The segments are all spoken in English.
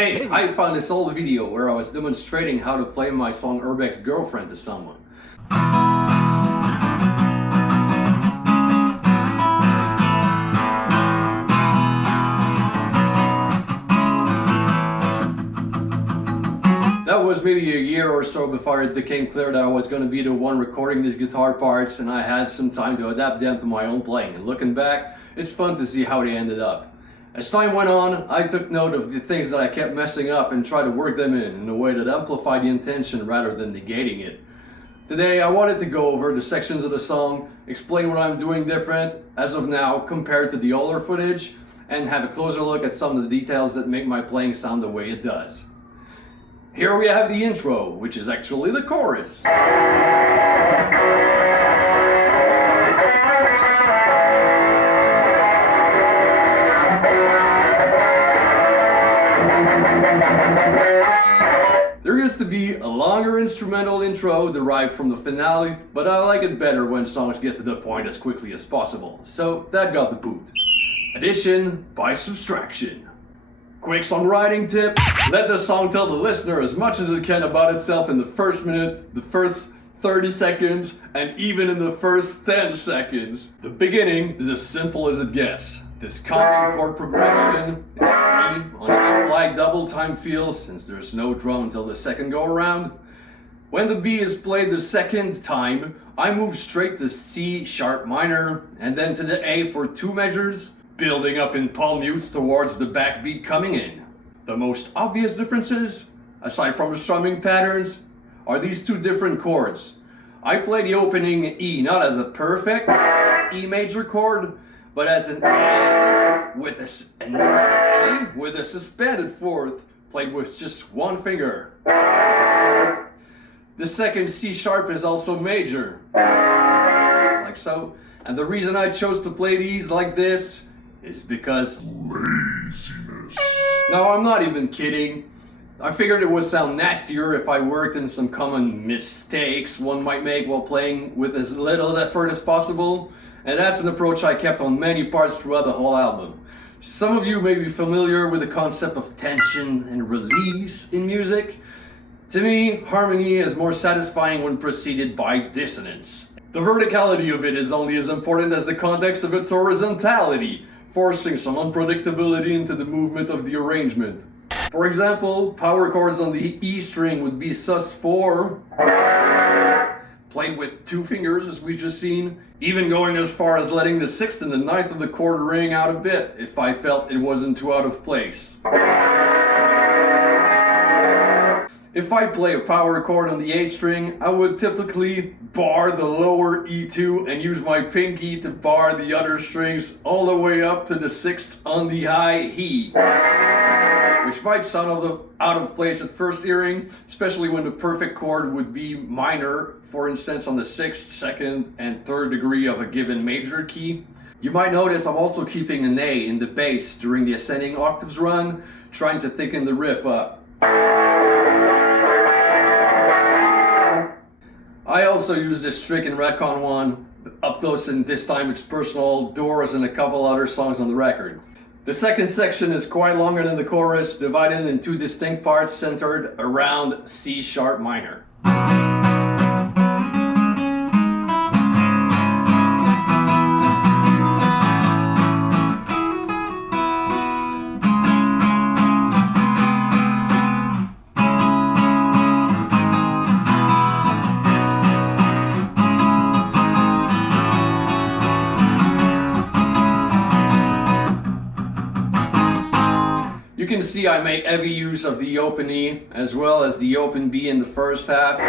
Hey, I found this old video where I was demonstrating how to play my song Urbex-Girlfriend to someone. That was maybe a year or so before it became clear that I was going to be the one recording these guitar parts, and I had some time to adapt them to my own playing. And looking back, it's fun to see how they ended up. As time went on, I took note of the things that I kept messing up and tried to work them in a way that amplified the intention rather than negating it. Today I wanted to go over the sections of the song, explain what I'm doing different as of now compared to the older footage, and have a closer look at some of the details that make my playing sound the way it does. Here we have the intro, which is actually the chorus. There used to be a longer instrumental intro derived from the finale, but I like it better when songs get to the point as quickly as possible, so that got the boot. Addition by subtraction. Quick songwriting tip: let the song tell the listener as much as it can about itself in the first minute, the first 30 seconds, and even in the first 10 seconds. The beginning is as simple as it gets. This common chord progression, E on an implied double time feel since there's no drum until the second go around. When the B is played the second time, I move straight to C sharp minor and then to the A for 2 measures, building up in palm mutes towards the backbeat coming in. The most obvious differences, aside from the strumming patterns, are these 2 different chords. I play the opening E not as a perfect E major chord, but as an A with a suspended fourth played with just one finger. The second C sharp is also major, like so. And the reason I chose to play these like this is because laziness. No, I'm not even kidding. I figured it would sound nastier if I worked in some common mistakes one might make while playing with as little effort as possible. And that's an approach I kept on many parts throughout the whole album. Some of you may be familiar with the concept of tension and release in music. To me, harmony is more satisfying when preceded by dissonance. The verticality of it is only as important as the context of its horizontality, forcing some unpredictability into the movement of the arrangement. For example, power chords on the E string would be sus4, played with 2 fingers as we've just seen, even going as far as letting the 6th and the 9th of the chord ring out a bit if I felt it wasn't too out of place. If I play a power chord on the A string, I would typically bar the lower E2 and use my pinky to bar the other strings all the way up to the 6th on the high E, which might sound out of place at first hearing, especially when the perfect chord would be minor, for instance on the 6th, 2nd, and 3rd degree of a given major key. You might notice I'm also keeping an A in the bass during the ascending octaves run, trying to thicken the riff up. I also use this trick in Retcon 1, up close, and this time it's personal, Doors, and a couple other songs on the record. The second section is quite longer than the chorus, divided in 2 distinct parts centered around C sharp minor. You can see I make heavy use of the open E as well as the open B in the first half.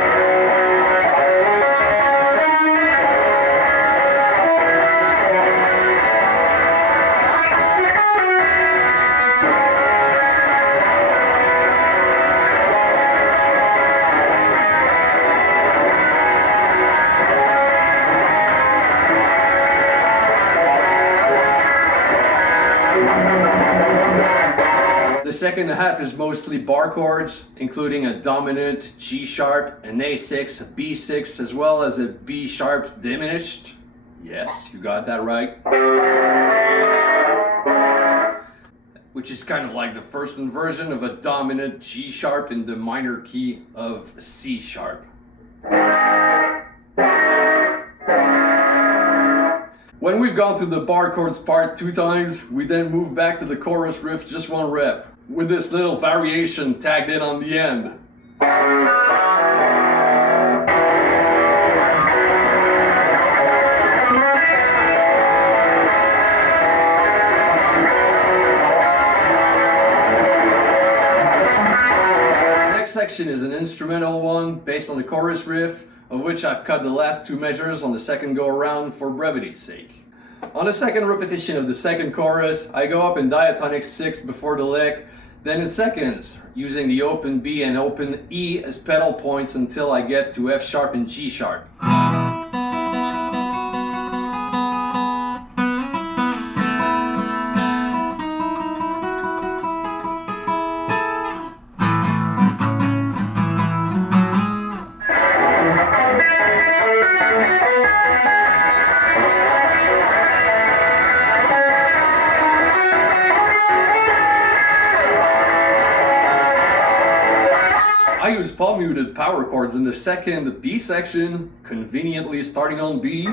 The second half is mostly bar chords, including a dominant G sharp, an A6, a B6, as well as a B sharp diminished. Yes, you got that right. which is kind of like the first inversion of a dominant G sharp in the minor key of C sharp. When we've gone through the bar chords part 2 times, we then move back to the chorus riff just 1 rep, with this little variation tagged in on the end. The next section is an instrumental one based on the chorus riff, of which I've cut the last 2 measures on the second go around for brevity's sake. On the second repetition of the second chorus, I go up in diatonic 6 before the lick, then in seconds, using the open B and open E as pedal points until I get to F sharp and G sharp. I use palm muted power chords in the second B section, conveniently starting on B.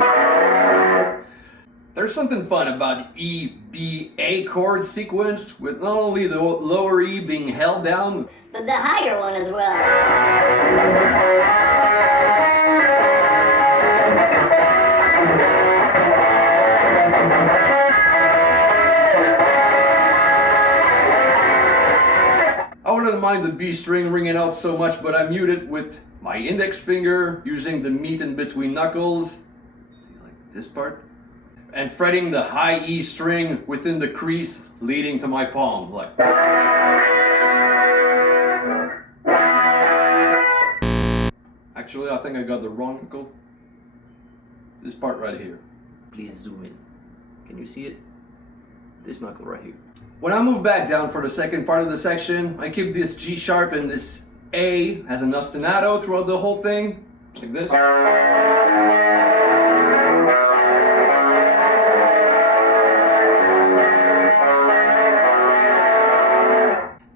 There's something fun about the E, B, A chord sequence, with not only the lower E being held down, but the higher one as well. I wouldn't mind the B string ringing out so much, but I mute it with my index finger, using the meat in between knuckles, see, like this part, and fretting the high E string within the crease leading to my palm, like. Actually, I think I got the wrong knuckle. This part right here. Please zoom in. Can you see it? This knuckle right here. When I move back down for the second part of the section, I keep this G sharp and this A as an ostinato throughout the whole thing, like this.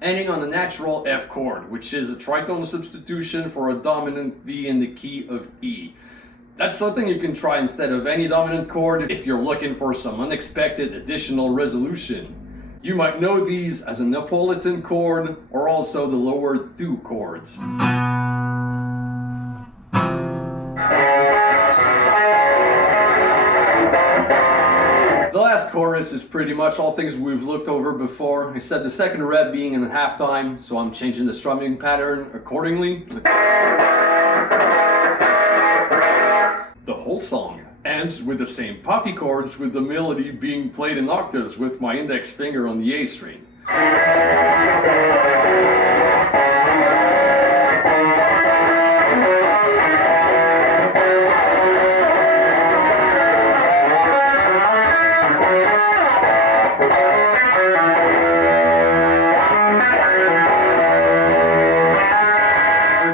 Ending on the natural F chord, which is a tritone substitution for a dominant V in the key of E. That's something you can try instead of any dominant chord if you're looking for some unexpected additional resolution. You might know these as a Neapolitan chord or also the lower thu chords. The last chorus is pretty much all things we've looked over before, except the second rep being in halftime, so I'm changing the strumming pattern accordingly. The whole song ends with the same poppy chords, with the melody being played in octaves with my index finger on the A string.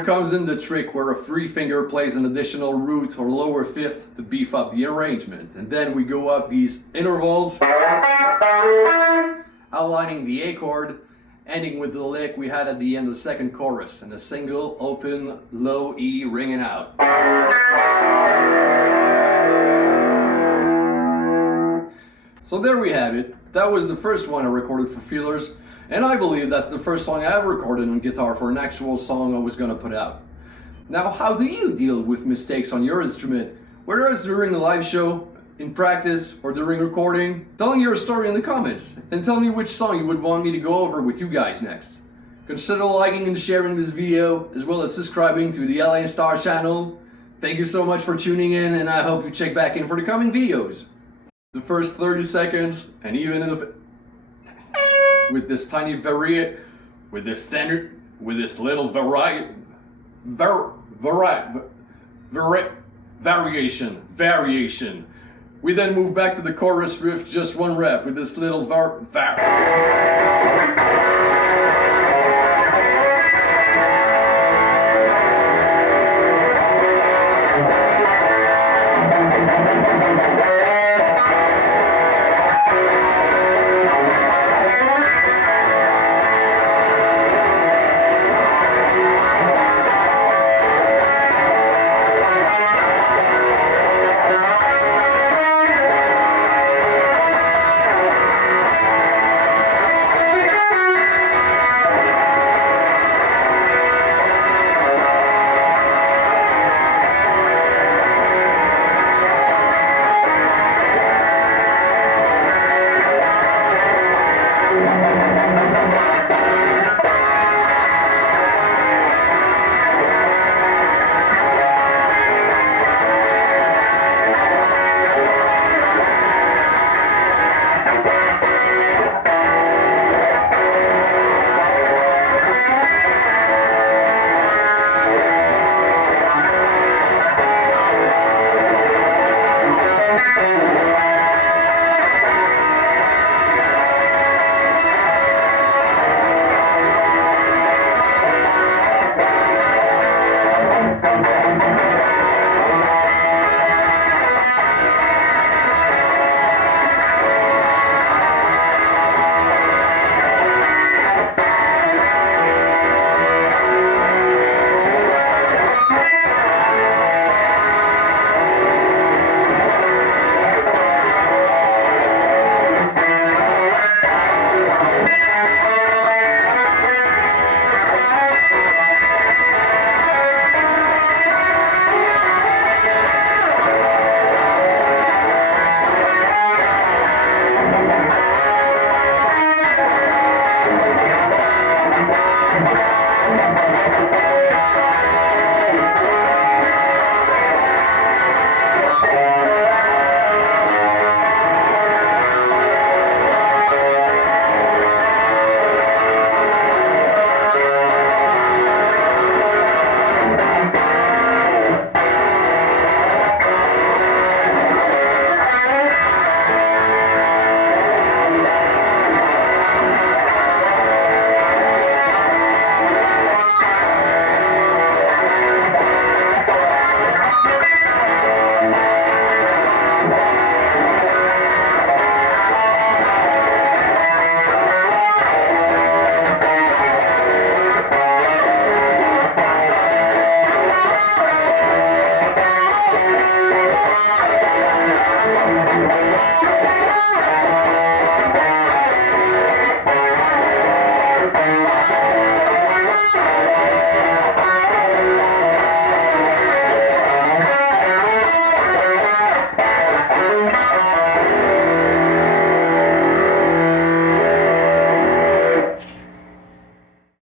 Comes in the trick where a 3-finger plays an additional root or lower fifth to beef up the arrangement, and then we go up these intervals, outlining the A chord, ending with the lick we had at the end of the second chorus, and a single open low E ringing out. So there we have it. That was the first one I recorded for Feelers. And I believe that's the first song I ever recorded on guitar for an actual song I was gonna put out. Now, how do you deal with mistakes on your instrument? Whether it's during a live show, in practice, or during recording? Tell me your story in the comments, and tell me which song you would want me to go over with you guys next. Consider liking and sharing this video, as well as subscribing to the Alain Starr channel. Thank you so much for tuning in, and I hope you check back in for the coming videos. The first 30 seconds, and even in the with this tiny with this little variation. We then move back to the chorus riff just 1 rep with this little